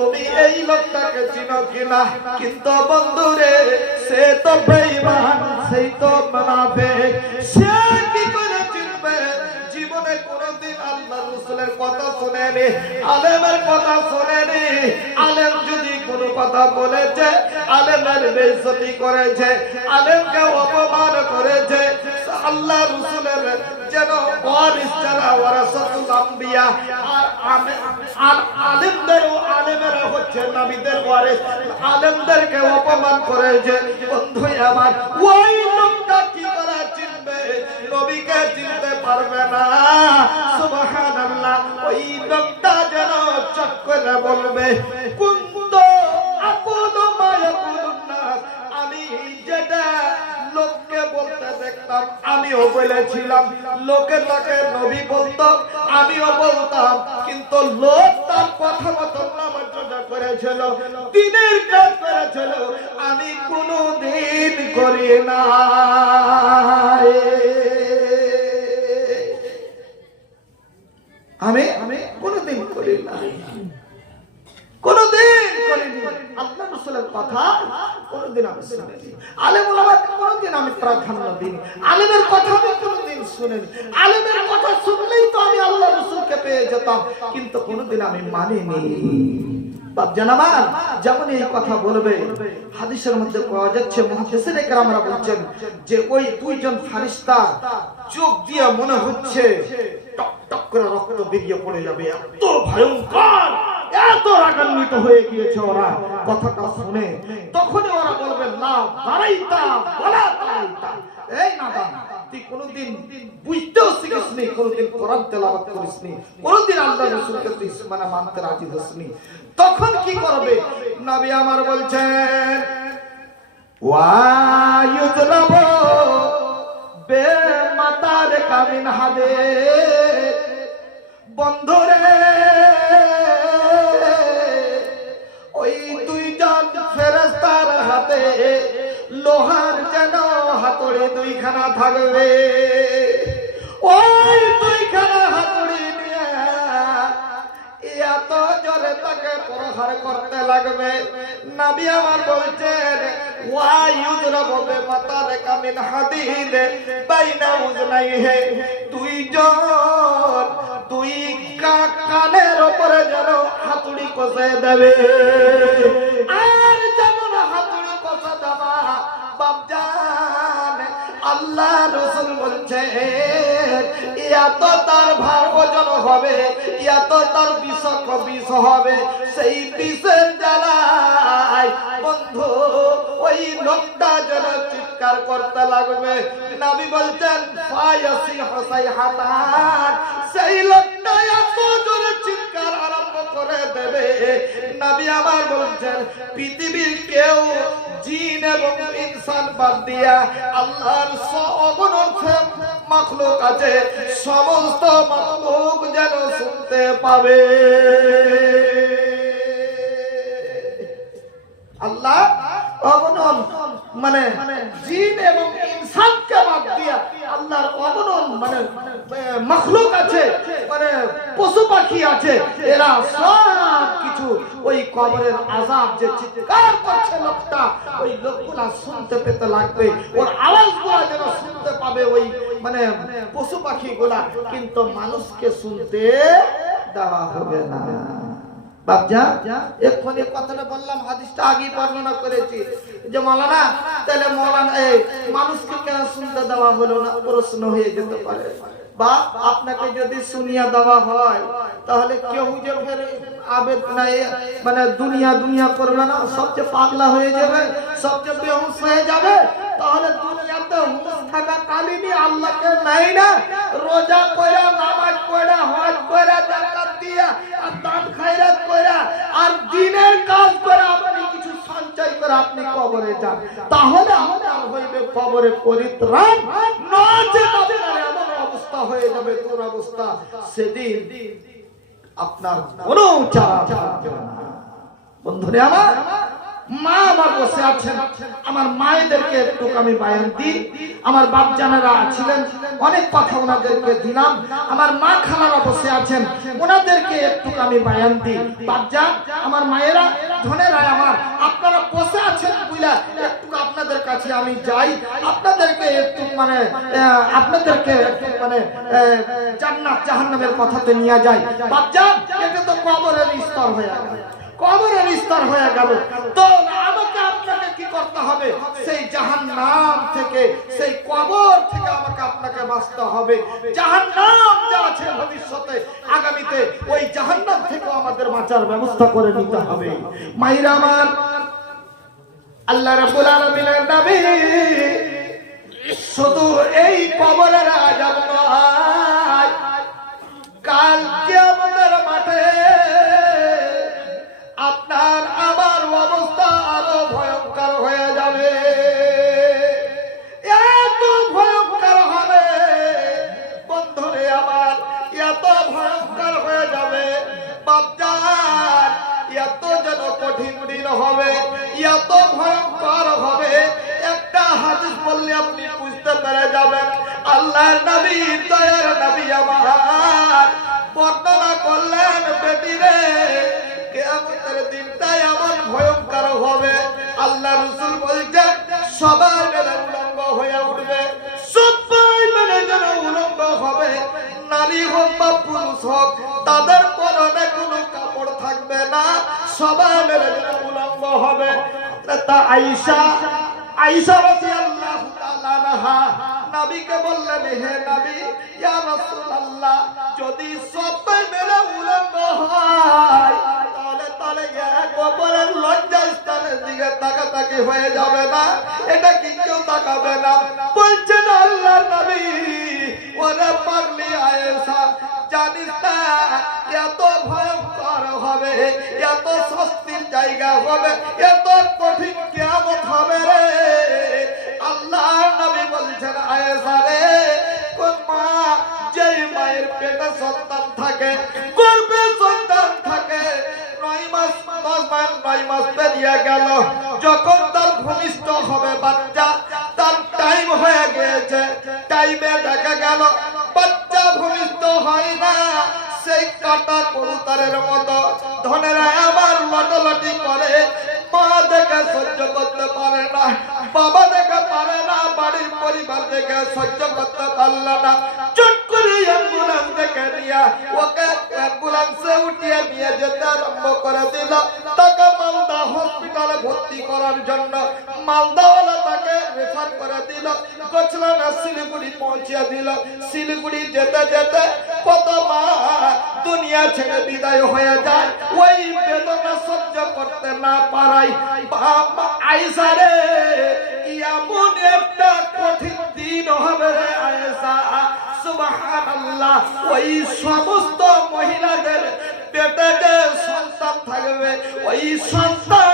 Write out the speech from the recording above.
তুমি এই লোকটাকে চিনো কিনা? কিন্তু বন্ধুরে সে তো বেঈমান, সেই তো মুনাফিক, সে কি করে চিনবে? জীবনে কোনদিন আল্লাহর রাসূলের কথা শুনেনি, আলেমের কথা শুনেনি। আলেম যদি কোনো কথা বলেছে, আলেমের বেইজ্জতি করেছে, আলেমকে অপমান করেছে, আল্লাহ রাসূলের যেন ওয়ারিস যারা ওয়ারাসাতুল আম্বিয়া, আর আলেমদেরও, আলেমেরা হচ্ছে নবীদের ওয়ারিস, আলেমদেরকে অপমান করেছে। বন্ধু আমার, ওই লোকটা কি করে চিনবে? নবীকে চিনতে পারবে না। সুবহানাল্লাহ। ওই লোকটা যেন চট করে বলবে, কুনতু আকুলু মা ইয়াকুলুন নাস, আমি যেটা লোককে বলতে দেখতাম আমিও বলেছিলাম, লোকে তাকে নবী বলতো, আমিও বলতাম, কিন্তু লোক তার কথা মতো নামাজ রোজা করেছিল, দিনের কাজ করেছিল, আমি কোনদিন করি না। আমি কোনদিন করি না, কোনদিন করিনি। আল্লাহ রাসূলের কথা কোনদিন আমি শুনিনি, আলেম ওলামাকে কোনদিন আমি প্রাধান্য দিইনি, আলেমের কথা আমি কোনদিন শুনিনি। আলেমের কথা শুনলেই তো আমি আল্লাহ রাসূলকে পেয়ে যেতাম, কিন্তু কোনদিন আমি মানিনি। বাপজান আমার, যেমন এই কথা বলবে, হাদিসের মধ্যে পাওয়া যাচ্ছে, মুহাদ্দিসিনে কেরামরা বলছেন যে ওই দুইজন ফেরেশতা চোখ দিয়ে মনে হচ্ছে টক টক করে রক্ত বেরিয়ে পড়ে যাবে, এত ভয়ঙ্কর, এত রাগান্বিত হয়ে গিয়েছে ওরা কথাটা শুনে। তখনই ওরা বলবে, না দাঁড়াইতা বলা দাঁড়াইতা, এই নাদান, তুই কোনদিন বুঝতেও শিখিসনি, কোনদিন কোরআন তেলাওয়াত করিসনি, কোনদিন আল্লাহর রাসূলকে তুই মানে মানতে রাজি হসনি। তখন কি করবে? নবী আমার বলছেন, ওয়া ইউজলাবু বে মাতার কামিন হাদে, বন্ধুরে ওই দুইজন ফেরেশতার হাতে লোহার যেন হাতুড়ি দুইখানা থাকবে, ওই দুইখানা হাতুড়ি নিয়ে এত জোরে তাকে প্রহার করতে লাগবে। নবী আমার বলছেন, ওয়া ইউযরাবু বিমাতার কামিন হাদিদ বাইনা উযনাইহি, দুইজন দুই কানের উপরে যেন হাতুড়ি কষে দেবে। আর যেমন হাতুড়ি কষে দেওয়া, বাপজান আল্লাহ রাসূল বলছে, এত তার ভার ওজন হবে, এত তার বিষ হবে, সেই বিষের জ্বালায় বন্ধু ওই লোকটা যেন চিৎকার করতে লাগবে। নবী বলছেন, ফায়াসি হাসাই হাতান, সেই লোকটা এত জোরে চিৎকার আরম্ভ করে দেবে। নবী আমার বলছেন, পৃথিবীর কেউ জিন এবং ইনসান বাদ দিয়া আল্লাহর অগণিত মাখলুক আছে, সমস্ত মাখলুক যেন শুনতে পাবে। আল্লাহ অগণিত মানে জিন এবং ইনসানকে বাদ দিয়া আল্লাহর অগণিত মানে মাখলুক আছে, মানে পশু পাখি আছে, এরা সব কিছু ওই কবরের আযাব যে চিৎকার করছে লোকটা, ওই লোকগুলা শুনতে পেতে লাগবে, ওর আওয়াজগুলা যেন শুনতে পাবে ওই মানে পশু পাখিগুলা, কিন্তু মানুষকে শুনতে দেওয়া হবে না। বাপজা এক্ষুনি কথাটা বললাম, হাদিসটা আগেই বর্ণনা করেছি যে মাওলানা, তাহলে মাওলানা এই মানুষকে কেন শুনতে দেওয়া হলো না? প্রশ্ন হয়ে যেতে পারে। বা আপনাকে যদি শুনিয়া দেওয়া হয়, তাহলে কেউ যে ফের আবেদ নাই মানে দুনিয়া করবে না, সবচেয়ে পাগলা হয়ে যাবে, সবচেয়ে বেহুশ হয়ে যাবে। তাহলে দুনিয়াতে হুঁশ থাকা কালীনই আল্লাহকে নাই না, রোজা কইরা, নামাজ পড়া, হজ কইরা, যাকাত দিয়া, আর দান খায়রাত কইরা, আর দিনের কাজ করে আপনি কিছু সঞ্চয় করে আপনি কবরে যান, তাহলে আপনার হইবে কবরে পরিত্রাণ। নচেত আপনার এমন অবস্থা হয়ে যাবে, দুরবস্থা, সেদিন আপনার কোনো চারা থাকবে না। বন্ধুরে আমার, মা আমার বসে আছেন, আমার মায়েদেরকে একটু আমি বায়ান দিই। আমার বাপ জানেরা ছিলেন, অনেক কথা ওনাদেরকে দিলাম। আমার মা খালারা বসে আছেন, ওনাদেরকে একটু আমি বায়ান দিই। বাপজান, আমার মায়েরা, ধনেরা আমার, আপনারা বসে আছেন বুঝলা, একটু আপনাদের কাছে আমি যাই, আপনাদেরকে একটু মানে আপনাদেরকে একটু মানে জান্নাত জাহান্নামের কথাতে নিয়ে যাই। বাপজান, এটা তো কবরের স্তর হয়ে গেল, কবরের স্তর হয়ে গেল। তো আমাকে আপনাকে কি করতে হবে? সেই জাহান্নাম থেকে, সেই কবর থেকে আমাকে আপনাকে বাঁচতে হবে। জাহান্নাম যা আছে ভবিষ্যতে আগামীতে, ওই জাহান্নাম থেকে আমাদের বাঁচার ব্যবস্থা করে নিতে হবে। মায়েরা আমার, আল্লাহ রাব্বুল আলামিনের নবী শুধু এই কবরের আযাব নয়, কাল কিয়ামতের মাঠে আপনার আমার অবস্থা আরো ভয়ঙ্কর হয়ে যাবে। এত ভয়ঙ্কর হবে বন্ধুরে আমার, এত ভয়ঙ্কর হয়ে যাবে বাপজান, এত যেন কঠিন দিন হবে, এত ভয়ঙ্কর হবে। একটা হাদিস বললে আপনি বুঝতে পেরে যাবেন। আল্লাহর নবী, দয়ার নবী আমার বর্ণনা করলেন, বেটি রে, কিয়ামতের দিনটা এমন ভয়ঙ্কর হবে, আল্লাহ রাসূল বলছেন সবাই মেলে উলঙ্গ হয়ে উঠবে, সবাই মেলে যেন উলঙ্গ হবে, নারী হোক বা পুরুষ হোক, তাদের পরনে কোনো কাপড় থাকবে না, সবাই মেলে যেন উলঙ্গ হবে। তা আয়েশা রাদিয়াল্লাহু তাআলা আনহা নবীকে বললেন, হে নবী, ইয়া রাসূলুল্লাহ, যদি সবাই মেলে উলঙ্গ হয় তাহলে কবরের লজ্জাস্থানের দিকে তাকাতাকি হয়ে যাবে না? এটা কি কেউ তাকাবে না? বলছেন আল্লাহর নবী, ওরে পাগলি আয়েশা, জানিস না এত ভয়ঙ্কর হবে, এত শাস্তির জায়গা হবে, এত কঠিন কিয়ামত হবে রে। আল্লাহর নবী বলছেন, আয়েশা রে, কোন মা যেই মায়ের পেটে সন্তান থাকে, গর্ভে সন্তান থাকে, 9 মাস 10 মাস পেরিয়ে গেল, যখন তার ভূমিষ্ঠ হবে বাচ্চা, তার টাইম হয়ে গিয়েছে, টাইমে দেখা গেল বাচ্চা ভূমিষ্ঠ হয় না, সেই কাটা কবুতরের মতো ধনেরা আমার লটালটি করে। মা দেখে সহ্য করতে পারে না, বাবা দেখে পারে না, বাড়ির পরিবার দেখে সহ্য করতে পারল না, চট করে অ্যাম্বুলেন্স দেখে নিয়ে ওকে অ্যাম্বুলেন্সে উঠিয়ে নিয়ে যেতে আরম্ভ করে দিল। তাকে মালদা হসপিটালে ভর্তি করার জন্য মালদাওয়ালা তাকে রেফার করে দিল, গোছলানা শিলিগুড়ি পৌঁছে দিল। শিলিগুড়ি যেতে যেতে কত মা দুনিয়া ছেড়ে বিদায় হয়ে যায়, ওই বেদনা সহ্য করতে না পারাই আয়েশা রে, এমন একটা কঠিন দিন হবে রে আয়েশা, সুবহানাল্লাহ, ওই সমস্ত মহিলাদের পেটে যে সন্তান থাকবে, ওই সন্তান